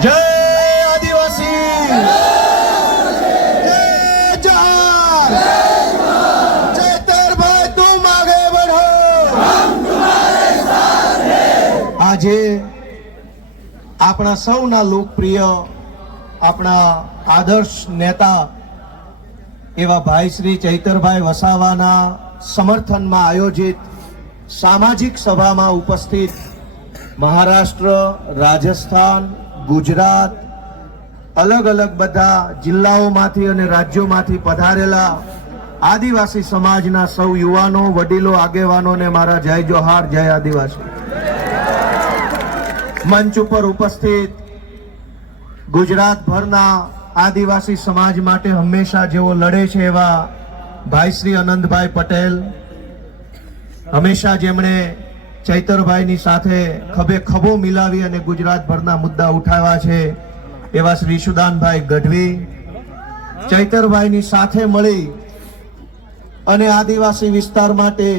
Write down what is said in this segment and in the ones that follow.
જય આદિવાસી, જય જવાન, ચૈતરભાઈ તુમ આગે बढ़ो, આજે આપણા સૌના લોકપ્રિય, આપણા આદર્શ નેતા એવા ભાઈ શ્રી ચૈતરભાઈ વસાવાના સમર્થનમાં આયોજિત સામાજિક સભામાં ઉપસ્થિત મહારાષ્ટ્ર, રાજસ્થાન, ગુજરાત, અલગ અલગ બધા જિલ્લાઓમાંથી અને રાજ્યોમાંથી પધારેલા આદિવાસી સમાજના સૌ યુવાનો, વડીલો, આગેવાનોને મારા જય જોહાર, જય આદિવાસી. મંચ ઉપર ઉપસ્થિત ગુજરાતભરના આદિવાસી સમાજ માટે હંમેશા જેઓ લડે છે એવા ભાઈ શ્રી અનંતભાઈ પટેલ, હંમેશા જેમણે ચૈતરભાઈની સાથે ખભે ખભો મિલાવી અને ગુજરાતભરના મુદ્દા ઉઠાવ્યા છે એવા શ્રી સુદાનભાઈ ગઢવી, ચૈતરભાઈની સાથે મળી અને આદિવાસી વિસ્તાર માટે,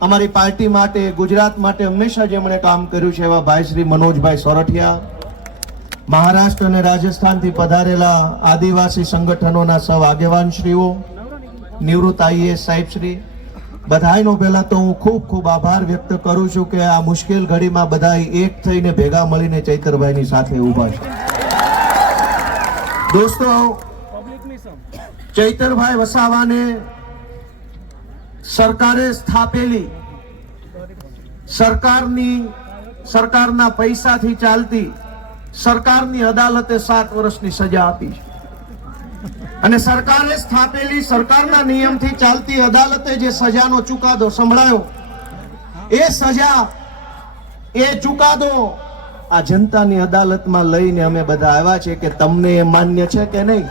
અમારી પાર્ટી માટે, ગુજરાત માટે હંમેશા જેમણે કામ કર્યું છે એવા ભાઈ શ્રી મનોજભાઈ સોરઠિયા, મહારાષ્ટ્ર અને રાજસ્થાનથી પધારેલા આદિવાસી સંગઠનોના સૌ આગેવાનશ્રીઓ, નિવૃત્ત આઈએએસ સાહેબશ્રી, બધાનો પહેલા તો હું ખૂબ ખૂબ આભાર વ્યક્ત કરું છું કે આ મુશ્કેલ ઘડીમાં બધા એક થઈને ભેગા મળીને ચૈતરભાઈની સાથે ઊભા છે. દોસ્તો, ચૈતરભાઈ વસાવાને સરકારે સ્થાપેલી, સરકારના પૈસાથી ચાલતી સરકારની અદાલતે 7 વર્ષની સજા આપી છે અને સરકારે સ્થાપેલી સરકારના નિયમથી ચાલતી અદાલતે જે સજાનો ચુકાદો સંભળાયો, એ સજા, એ ચુકાદો આ જનતાની અદાલતમાં લઈને અમે બધા આવ્યા છે કે તમને એ માન્ય છે કે નહીં.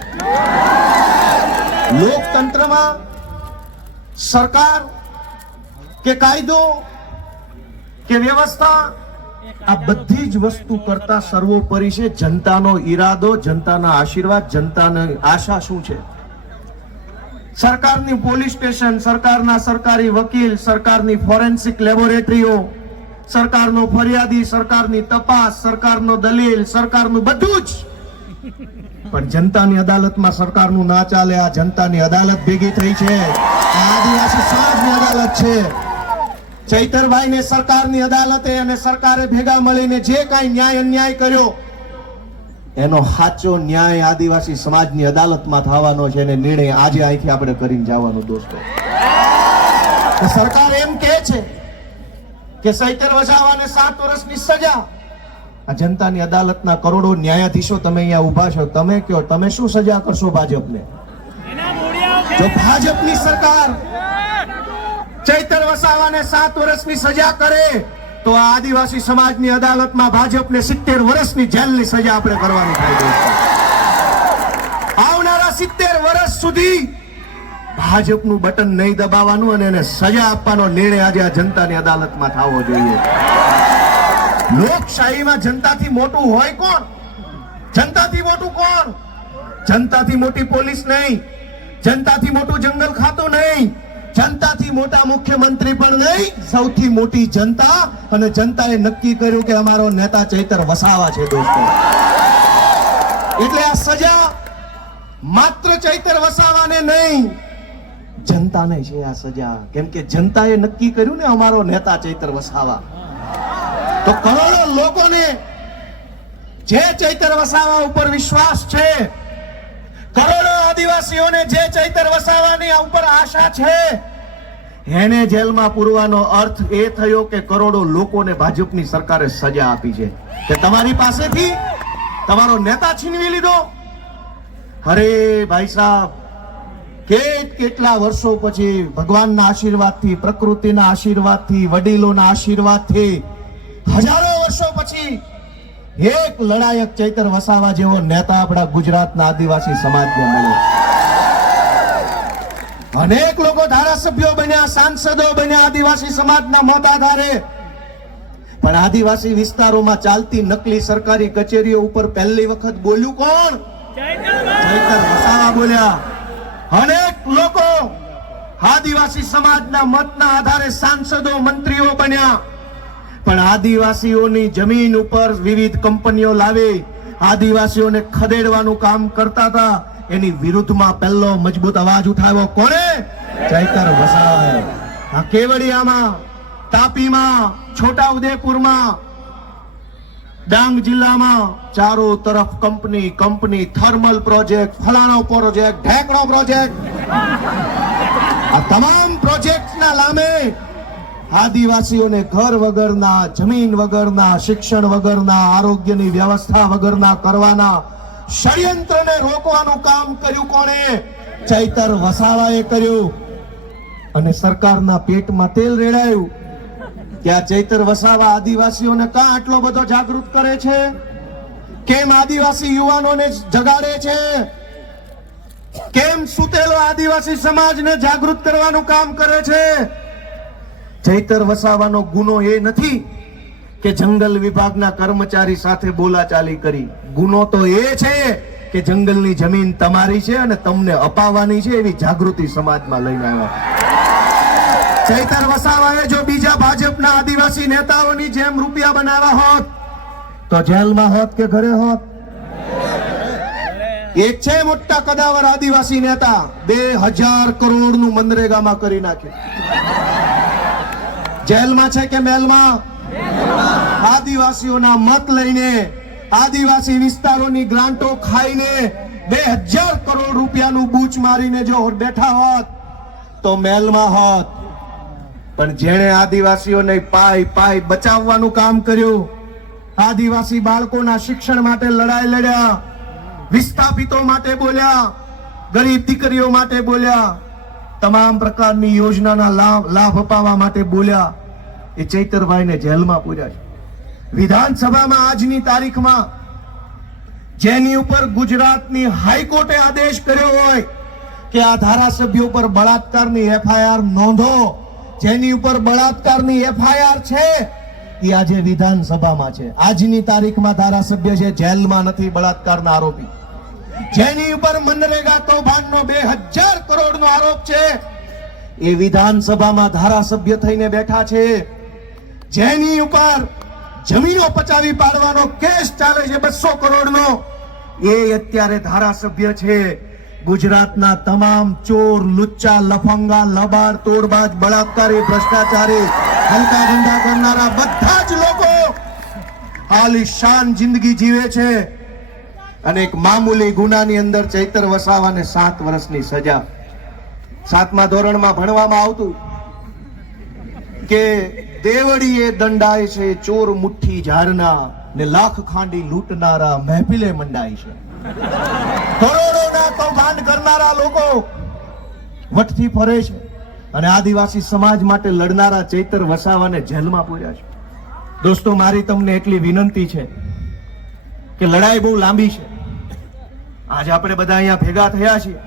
લોકતંત્રમાં સરકાર કે કાયદો કે વ્યવસ્થા આ બધી જ વસ્તુ કરતા સર્વોપરી છે જનતાનો ઈરાદો, જનતાના આશીર્વાદ, જનતાની આશા શું છે. સરકારની પોલીસ સ્ટેશન, સરકારના સરકારી વકીલ, સરકારની ફોરેન્સિક લેબોરેટરીઓ, સરકારનો ફરિયાદી, સરકારની તપાસ, સરકારનો દલીલ, સરકારનું બધું જ, પણ જનતાની અદાલતમાં સરકારનું ના ચાલે. આ જનતાની અદાલત ભેગી થઈ છે, આદિવાસી સમાજની અદાલત છે. ચૈતરભાઈને સરકારની અદાલતે અને સરકારે ભેગા મળીને જે કાંઈ ન્યાય અન્યાય કર્યો એનો સાચો ન્યાય આદિવાસી સમાજની અદાલતમાં થવાનો છે અને નિર્ણય આજે અહીંથી આપણે કરીને જવાનો. દોસ્તો, સરકાર એમ કહે છે કે ચૈતર વસાવાને 7 વર્ષની સજા, આ જનતાની અદાલતના કરોડો ન્યાયાધીશો તમે અહીંયા ઉભા છો, તમે કયો તમે શું સજા કરશો ભાજપને? જો ભાજપની સરકાર ચૈતર વસાવાને 7 વર્ષની સજા કરે તો આ આદિવાસી સમાજની અદાલતમાં ભાજપને 70 વર્ષની જેલની સજા આપણે કરવાની થાય. આવનારા 70 વર્ષ સુધી ભાજપનું બટન નહીં દબાવવાનું અને એને સજા આપવાનો નિર્ણય આજે આ જનતાની અદાલતમાં થવો જોઈએ. લોકશાહીમાં જનતાથી મોટું હોય કોણ? જનતાથી મોટું કોણ? જનતાથી મોટી પોલીસ નહીં, જનતાથી મોટું જંગલ ખાતું નહીં, જનતાથી મોટા મુખ્યમંત્રી પણ નહીં, સૌથી મોટી જનતા. અને જનતાએ નક્કી કર્યું કે અમારો નેતા ચૈતર વસાવા છે. દોસ્તો, એટલે આ સજા માત્ર ચૈતર વસાવાને નહીં, જનતાને છે આ સજા. કેમ કે જનતાએ નક્કી કર્યું ને અમારો નેતા ચૈતર વસાવા. તો કરોડો લોકોને જે ચૈતર વસાવા ઉપર વિશ્વાસ છે, કરોડો આદિવાસીઓને જે ચૈતર વસાવાની ઉપર આશા છે, એને જેલમાં પૂરવાનો અર્થ એ થયો કે કરોડો લોકોને ભાજપની સરકારે સજા આપી છે કે તમારી પાસેથી તમારો નેતા છીનવી લીધો. અરે ભાઈ સાહેબ, કેટલા વર્ષો પછી ભગવાનના આશીર્વાદથી, પ્રકૃતિના આશીર્વાદથી, વડીલોના આશીર્વાદથી, હજારો વર્ષો પછી એક લડાયક ચૈતર વસાવા જેવો નેતા આપણા ગુજરાતના આદિવાસી સમાજને મળ્યો. અનેક લોકો ધારાસભ્યો બન્યા, સાંસદો બન્યા આદિવાસી સમાજના મત આધારે, પણ આદિવાસી વિસ્તારોમાં ચાલતી નકલી સરકારી કચેરીઓ ઉપર પહેલી વખત બોલ્યું કોણ? ચૈતર વસાવા બોલ્યા. અનેક લોકો આદિવાસી સમાજના મતના આધારે સાંસદો, મંત્રીઓ બન્યા, પણ આદિવાસીઓની જમીન ઉપર વિવિધ કંપનીઓ લાવી આદિવાસીઓને ખદેડવાનું કામ કરતા હતા. એની વિરુદ્ધમાં પહેલો મજબૂત અવાજ ઉઠાવ્યો કોણે? ચૈતર વસાવાએ. આ કેવડિયામાં, તાપીમાં, છોટાઉદેપુરમાં, ડાંગ જિલ્લામાં ચારો તરફ કંપની, થર્મલ પ્રોજેક્ટ, ફલાણો પ્રોજેક્ટ, ઢેકણો પ્રોજેક્ટ. આ તમામ પ્રોજેક્ટના નામે આદિવાસીઓને ઘર વગરના, જમીન વગરના, શિક્ષણ વગરના, આરોગ્યની વ્યવસ્થા વગરના કરવાના ષડયંત્રને રોકવાનું કામ કર્યું કોણે? ચૈતર વસાવાએ કર્યું. અને સરકારના પેટમાં તેલ રેડાયું કે આ ચૈતર વસાવા આદિવાસીઓને કાં આટલો બધો જાગૃત કરે છે? કેમ આદિવાસી યુવાનોને જગાડે છે? કેમ સુતેલો આદિવાસી સમાજને જાગૃત કરવાનું કામ કરે છે? ચૈતર વસાવાનો ગુનો એ નથી કે જંગલ વિભાગના કર્મચારી સાથે બોલાચાલી કરી. ગુનો તો એ છે કે જંગલની જમીન તમારી છે અને તમને અપાવવાની છે એવી જાગૃતિ સમાજમાં લઈને આવ્યા. ચૈતર વસાવાએ જો બીજા ભાજપના આદિવાસી નેતાઓની જેમ રૂપિયા બનાવ્યા હોત તો જેલમાં હોત કે ઘરે હોત? એક છે મોટા કદાવર આદિવાસી નેતા, 2000 કરોડનું મનરેગામાં કરી નાખ્યું. જેલમાં છે કે મેલમાં? આદિવાસીઓના મત લઈને, આદિવાસી વિસ્તારોની ગ્રાન્ટો ખાઈને 2000 કરોડ રૂપિયાનું બૂચ મારીને જો બેઠા હોત તો મેલમાં હોત. પણ જેણે આદિવાસીઓને પાય બચાવવાનું કામ કર્યું, આદિવાસી બાળકોના શિક્ષણ માટે લડાઈ લડ્યા, વિસ્થાપિતો માટે બોલ્યા, ગરીબ દીકરીઓ માટે બોલ્યા, તમામ પ્રકારની યોજનાના લાભ અપાવવા માટે બોલ્યા, એ ચૈતરભાઈને જેલમાં પૂર્યા છે. વિધાનસભામાં આજની તારીખમાં જેની ઉપર ગુજરાતની હાઈકોર્ટે આદેશ કર્યો હોય કે આ ધારાસભ્ય ઉપર બળાત્કારની એફઆઈઆર નોંધો, જેની ઉપર બળાત્કારની એફઆઈઆર છે એ આજે વિધાનસભામાં છે. આજની તારીખમાં ધારાસભ્ય છે, જેલમાં નથી બળાત્કારના આરોપી. જેની ઉપર મનરેગા કૌભાંડનો 2000 કરોડનો આરોપ છે એ વિધાનસભામાં ધારાસભ્ય થઈને બેઠા છે. જેની ઉપર જમીનો પચાવી પાડવાનો કેસ ચાલે છે 200 કરોડનો, એ અત્યારે ધારાસભ્ય છે. ગુજરાતના તમામ ચોર, લુચ્ચા, લફંગા, લબાડ, તોડબાજ, બળાત્કારી, ભ્રષ્ટાચારી, હલકા ધંધા કરનારા બધા જ લોકો આલીશાન જિંદગી જીવે છે. અને એક મામૂલી ગુનાની અંદર ચૈતર વસાવાને 7 વર્ષની સજા. 7મા ધોરણમાં ભણવામાં આવતું કે દેવડીએ દંડાય છે ચોર મુઠ્ઠી ઝારના, ને લાખ ખાંડી લૂંટનારા મહેફિલે મંડાય છે. કરોડોના કૌભાંડ કરનારા લોકો વટથી ફરે છે અને આદિવાસી સમાજ માટે લડનારા ચૈતર વસાવાને જેલમાં પૂર્યા છે. દોસ્તો, મારી તમને એટલી વિનંતી છે કે લડાઈ બહુ લાંબી છે. આજે આપણે બધા અહીંયા ભેગા થયા છીએ,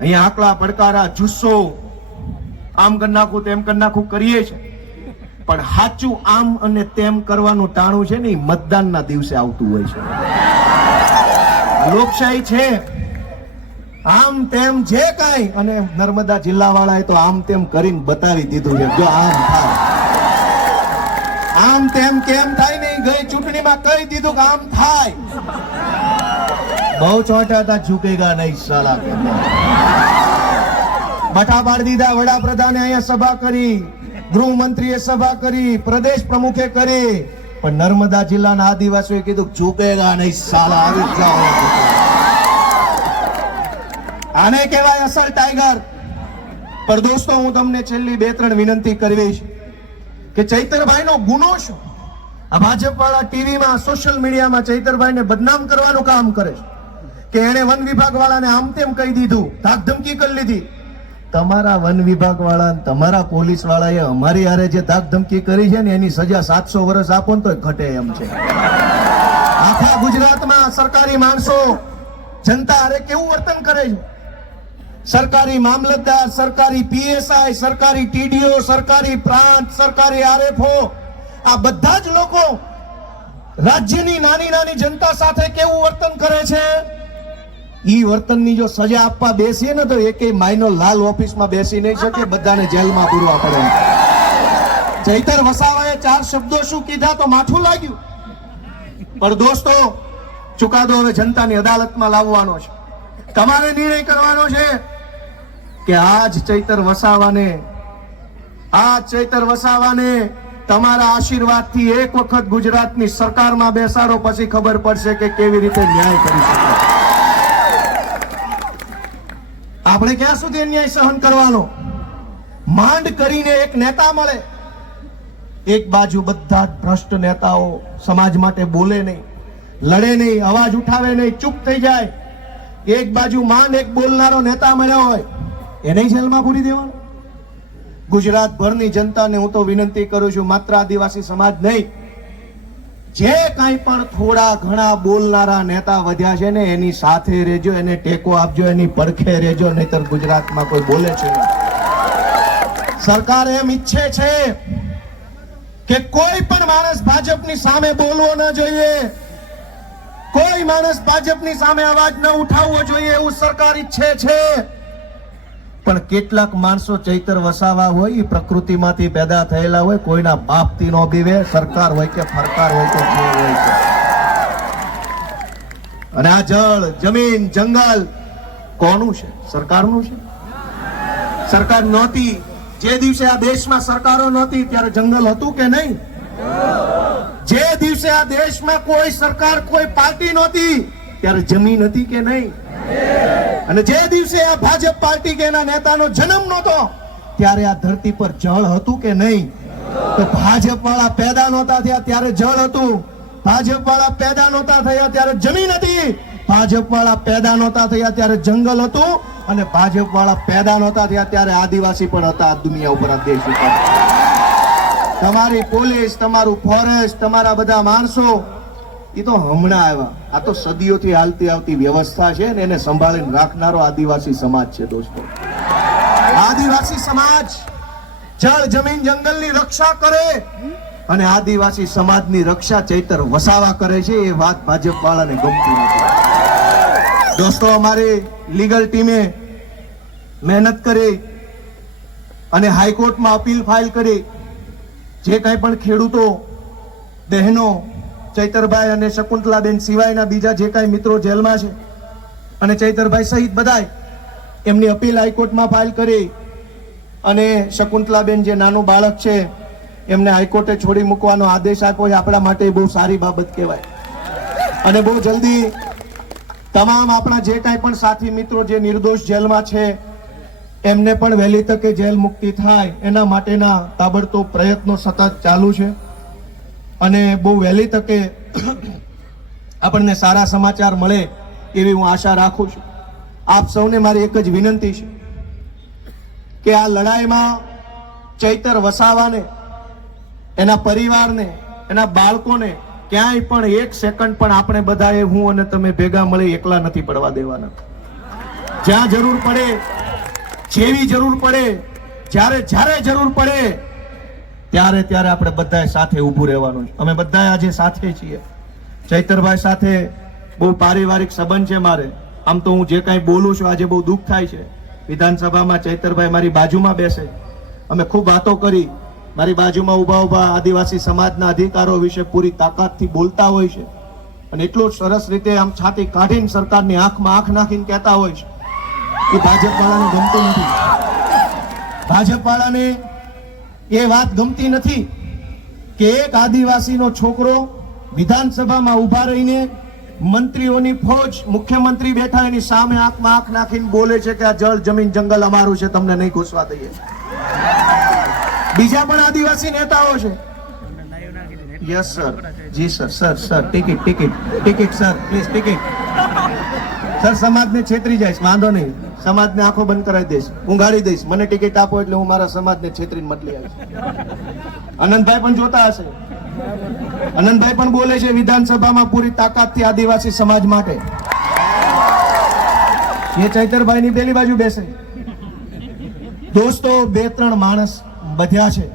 અહીંયા આકલા પડકારા, જુસ્સો, આમ કરી નાખું તેમ કરી નાખું કરીએ છીએ, પણ સાચું આમ અને તેમ કરવાનું ટાણું છે ને એ મતદાનના દિવસે આવતું હોય છે. લોકશાહી છે, આમ તેમ જે કાંઈ, અને નર્મદા જિલ્લા વાળાએ તો આમ તેમ કરીને બતાવી દીધું છે. જો આમ થાય, આમ તેમ કેમ થાય નહીં, ગઈ ચૂંટણીમાં કહી દીધું કે આમ થાય. બહુ ચોટા હતા, ઝૂકેગા નહીં સાલા. બઠા પાડી દીધા. વડાપ્રધાને અહીંયા સભા કરી, ગૃહમંત્રીએ સભા કરી, પ્રદેશ પ્રમુખે કરી, પણ નર્મદા જિલ્લાના આદિવાસીઓએ કીધું ઝૂકેગા નહીં સાલા, આવી જ જાઓ. આને કહેવાય અસલ ટાઈગર. પણ દોસ્તો, હું તમને છેલ્લી 2-3 વિનંતી કરવી છે કે ચૈતરભાઈનો ગુનો શું? આ ભાજપ વાળા ટીવીમાં, સોશિયલ મીડિયામાં ચૈતરભાઈને બદનામ કરવાનું કામ કરે છે કે એને વન વિભાગ વાળાને આમ તેમ કહી દીધું, ધાકધમકી કરી લીધી. તમારા વન વિભાગ વાળા, તમારા પોલીસ વાળાએ અમારી હારે જે ધાકધમકી કરી છે ને એની સજા 700 વર્ષ આપો ને તો ઘટે એમ છે. આખા ગુજરાતમાં સરકારી માણસો જનતા હારે કેવું વર્તન કરે છે? સરકારી મામલતદાર, સરકારી પીએસઆઈ, સરકારી ટીડીઓ, સરકારી પ્રાંત, સરકારી આરએફઓ, આ બધા જ લોકો રાજ્યની નાની નાની જનતા સાથે કેવું વર્તન કરે છે? ઈ વર્તનની જો સજા આપવા બેસીએ ને તો એકેય માયનો લાલ ઓફિસમાં બેસી નહીં શકે, બધાને જેલમાં પૂરવા પડે. ચૈતર વસાવાએ 4 શબ્દો શું કીધા તો માથું લાગ્યું. પણ દોસ્તો, ચુકાદો હવે જનતાની અદાલતમાં લાવવાનો છે. તમારે નિર્ણય કરવાનો છે કે આજ ચૈતર વસાવાને તમારા આશીર્વાદથી એક વખત ગુજરાતની સરકારમાં બેસાડો, પછી ખબર પડશે કે કેવી રીતે ન્યાય કરી શકાય. આપણે ક્યાં સુધી અન્યાય સહન કરવાનો? માંડ કરીને એક નેતા મળે, એક બાજુ બધા જ ભ્રષ્ટ નેતાઓ સમાજ માટે બોલે નહીં, લડે નહીં, અવાજ ઉઠાવે નહીં, ચૂપ થઈ જાય. એક બાજુ માંડ એક બોલનારો નેતા મળ્યો હોય, એને જેલમાં પૂરી દેવાનો. ગુજરાતભરની જનતાને હું તો વિનંતી કરું છું, માત્ર આદિવાસી સમાજ નહીં, જે કાંઈ પણ થોડા ઘણા બોલનારા નેતા વધ્યા છે ને, એની સાથે રહેજો, એને ટેકો આપજો, એની પડખે રહેજો, નહીતર ગુજરાતમાં કોઈ બોલે છે. સરકાર એમ ઈચ્છે છે કે કોઈ પણ માણસ ભાજપની સામે બોલવો ન જોઈએ, કોઈ માણસ ભાજપની સામે અવાજ ન ઉઠાવવો જોઈએ, એવું સરકાર ઈચ્છે છે. પણ કેટલાક માણસો ચૈતર વસાવા હોય, એ પ્રકૃતિમાંથી પેદા થયેલા હોય, કોઈના બાપથી નો બીવે, સરકાર હોય કે ફરકાર હોય કે જે હોય છે. અને આ જળ, જમીન, જંગલ કોનું છે? સરકારનું છે. સરકાર નહોતી, જે દિવસે આ દેશમાં સરકારો નહોતી ત્યારે જંગલ હતું કે નહીં? જે દિવસે આ દેશમાં કોઈ સરકાર, કોઈ પાર્ટી નહોતી ત્યારે જમીન હતી કે નહીં? અને જે દિવસે આ ભાજપ પાર્ટી કે એના નેતાનો જન્મ નહોતો ત્યારે આ ધરતી પર જળ હતું કે નહીં? તો ભાજપ વાળા પેદા નહોતા થયા ત્યારે જળ હતું, ભાજપ વાળા પેદા નહોતા થયા ત્યારે જમીન હતી, ભાજપ વાળા પેદા નહોતા થયા ત્યારે જંગલ હતું, અને ભાજપ વાળા પેદા નહોતા થયા ત્યારે આદિવાસી પણ હતા આ દુનિયા ઉપર, આ દેશ ઉપર. તમારી પોલીસ, તમારું ફોરેસ્ટ, તમારા બધા માણસો એ તો હમણાં આવ્યા. આ તો સદીઓથી હાલતી આવતી વ્યવસ્થા છે ને, એને સંભાળીને રાખનારો આદિવાસી સમાજ છે. દોસ્તો, આદિવાસી સમાજ જળ, જમીન, જંગલની રક્ષા કરે, અને આદિવાસી સમાજની રક્ષા ચૈતર વસાવા કરે છે. એ વાત ભાજપ વાળાને ગમતી નથી. દોસ્તો, અમારી લીગલ ટીમે મહેનત કરી અને હાઈકોર્ટમાં અપીલ ફાઇલ કરી. જે કંઈ પણ ખેડૂતો, બહેનો, ચૈતરભાઈ અને શકુંતલાબેન સિવાયના બીજા જે કાંઈ મિત્રો જેલમાં છે, અને ચૈતરભાઈ સહિત બધાય, એમની અપીલ હાઈકોર્ટમાં ફાઇલ કરી. અને શકુંતલાબેન જે નાનું બાળક છે એમને હાઈકોર્ટે છોડી મૂકવાનો આદેશ આપ્યો. આપણા માટે બહુ સારી બાબત કહેવાય. અને બહુ જલ્દી તમામ આપણા જે કાંઈ પણ સાથી મિત્રો જે નિર્દોષ જેલમાં છે એમને પણ વહેલી તકે જેલ મુક્તિ થાય એના માટેના તાબડતોબ પ્રયત્નો સતત ચાલુ છે. અને બહુ વહેલી તકે આપણને સારા સમાચાર મળે એવી હું આશા રાખું છું. આપ સૌને મારી એક જ વિનંતી છે કે આ લડાઈમાં ચૈતર વસાવાને, એના પરિવારને, એના બાળકોને ક્યાંય પણ એક સેકન્ડ પણ આપણે બધાએ, હું અને તમે ભેગા મળી એકલા નથી પડવા દેવાના. જ્યાં જરૂર પડે, જેવી જરૂર પડે, જ્યારે જરૂર પડે ત્યારે આપણે બધાએ સાથે ઊભું રહેવાનું છે. અમે બધાએ આજે સાથે છીએ. ચૈતરભાઈ સાથે બહુ પારિવારિક સંબંધ છે મારે. આમ તો હું જે કાંઈ બોલું છું આજે બહુ દુઃખ થાય છે. વિધાનસભામાં ચૈતરભાઈ મારી બાજુમાં બેસે, અમે ખૂબ વાતો કરી, મારી બાજુમાં ઊભા આદિવાસી સમાજના અધિકારો વિશે પૂરી તાકાતથી બોલતા હોય છે. અને એટલું સરસ રીતે આમ છાતી કાઢીને સરકારની આંખમાં આંખ નાખીને કહેતા હોય છે કે ભાજપ વાળાને ગમતું નથી. ભાજપ વાળાને એ વાત ગમતી નથી કે એક આદિવાસીનો છોકરો વિધાનસભામાં ઉભા રહીને મંત્રીઓની ફોજ, મુખ્યમંત્રી બેઠા એની સામે આંખમાં આંખ નાખીને બોલે છે કે આ જળ, જમીન, જંગલ અમારું છે, તમને નહીં ઘૂસવા દઈએ. બીજા પણ આદિવાસી નેતાઓ છે. યસ સર, જી sir, ticket sir, please ticket. Sir, સમાજને છેતરી જાય, વાંધો નહીં, સમાજને આંખો બંધ કરાવી દઈશ, હું ગાડી દઈશ, મને ટિકિટ આપો એટલે હું મારા સમાજને છેતરીને મતલી આવીશ. આનંદભાઈ પણ જોતા હશે, આનંદભાઈ પણ બોલે છે વિધાનસભામાં પૂરી તાકાતથી આદિવાસી સમાજ માટે. એ ચૈતરભાઈ ની પેલી બાજુ બેસે. દોસ્તો, 2-3 માણસ બધ્યા છે,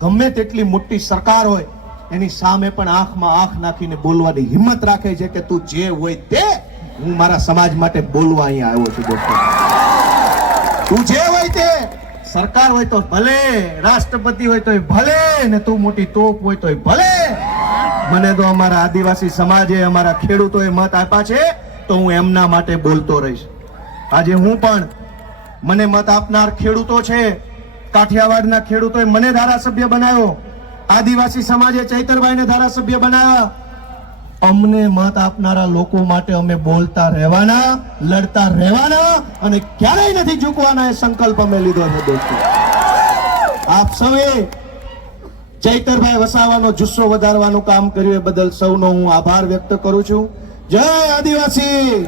ગમે તેટલી મોટી સરકાર હોય એની સામે પણ આંખમાં આંખ નાખીને બોલવાની હિંમત રાખે છે કે તું જે હોય તે, હું મારા સમાજ માટે બોલવા અહીંયા આવ્યો છું. દોસ્તો, તું જે હોય તે, સરકાર હોય તો ભલે, રાષ્ટ્રપતિ હોય તો ભલે, ને તું મોટી તોપ હોય તોય ભલે, મને તો અમારા આદિવાસી સમાજે, અમારા ખેડૂતોએ મત આપ્યા છે તો હું એમના માટે બોલતો રહીશ. આજે હું પણ, મને મત આપનાર ખેડૂતો છે, કાઠિયાવાડના ખેડૂતોએ મને ધારાસભ્ય બનાવ્યો, આદિવાસી સમાજે ચૈતરભાઈને ધારાસભ્ય બનાવ્યા. અમને મત આપનારા લોકો માટે અમે બોલતા રહેવાના, લડતા રહેવાના અને ક્યારેય નથી ઝૂકવાના, એ સંકલ્પ અમે લીધો છે દોસ્તો. આપ સૌએ ચૈતરભાઈ વસાવાનો જુસ્સો વધારવાનું કામ કર્યું એ બદલ સૌનો હું આભાર વ્યક્ત કરું છું. જય આદિવાસી.